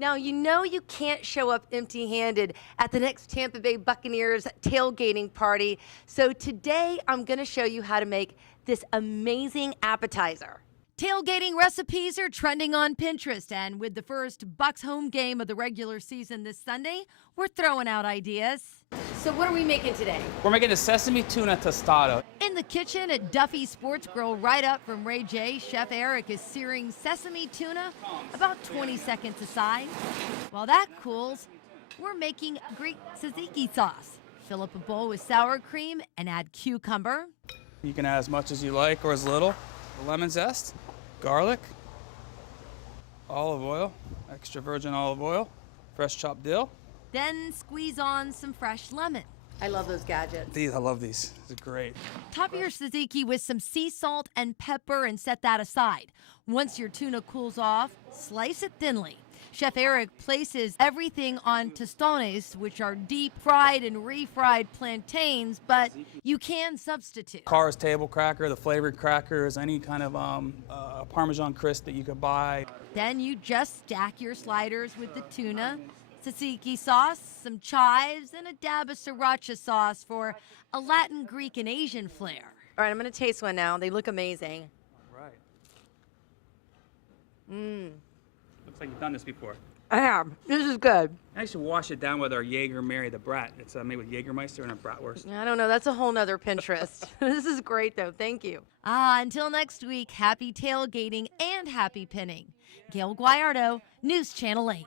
Now, you know you can't show up empty-handed at the next Tampa Bay Buccaneers tailgating party. So today, I'm going to show you how to make this amazing appetizer. Tailgating recipes are trending on Pinterest, and with the first Bucs home game of the regular season this Sunday, we're throwing out ideas. So what are we making today? We're making a sesame tuna tostado. In the kitchen at Duffy Sports Grill, right up from Ray J, Chef Eric is searing sesame tuna about 20 seconds aside. While that cools, we're making Greek tzatziki sauce. Fill up a bowl with sour cream and add cucumber. You can add as much as you like or as little. Lemon zest, garlic, olive oil, extra virgin olive oil, fresh chopped dill. Then squeeze on some fresh lemon. I love those gadgets. I love these. These are great. Top your tzatziki with some sea salt and pepper and set that aside. Once your tuna cools off, slice it thinly. Chef Eric places everything on tostones, which are deep fried and refried plantains, but you can substitute. Carr's table cracker, the flavored crackers, any kind of Parmesan crisp that you could buy. Then you just stack your sliders with the tuna, tzatziki sauce, some chives, and a dab of sriracha sauce for a Latin, Greek, and Asian flair. All right, I'm going to taste one now. They look amazing. Right. Mmm. Looks like you've done this before. I have. This is good. I used to wash it down with our Jaeger Mary the Brat. It's made with Jägermeister and a bratwurst. I don't know. That's a whole nother Pinterest. This is great, though. Thank you. Until next week, happy tailgating and happy pinning. Gayle Guyardo, News Channel 8.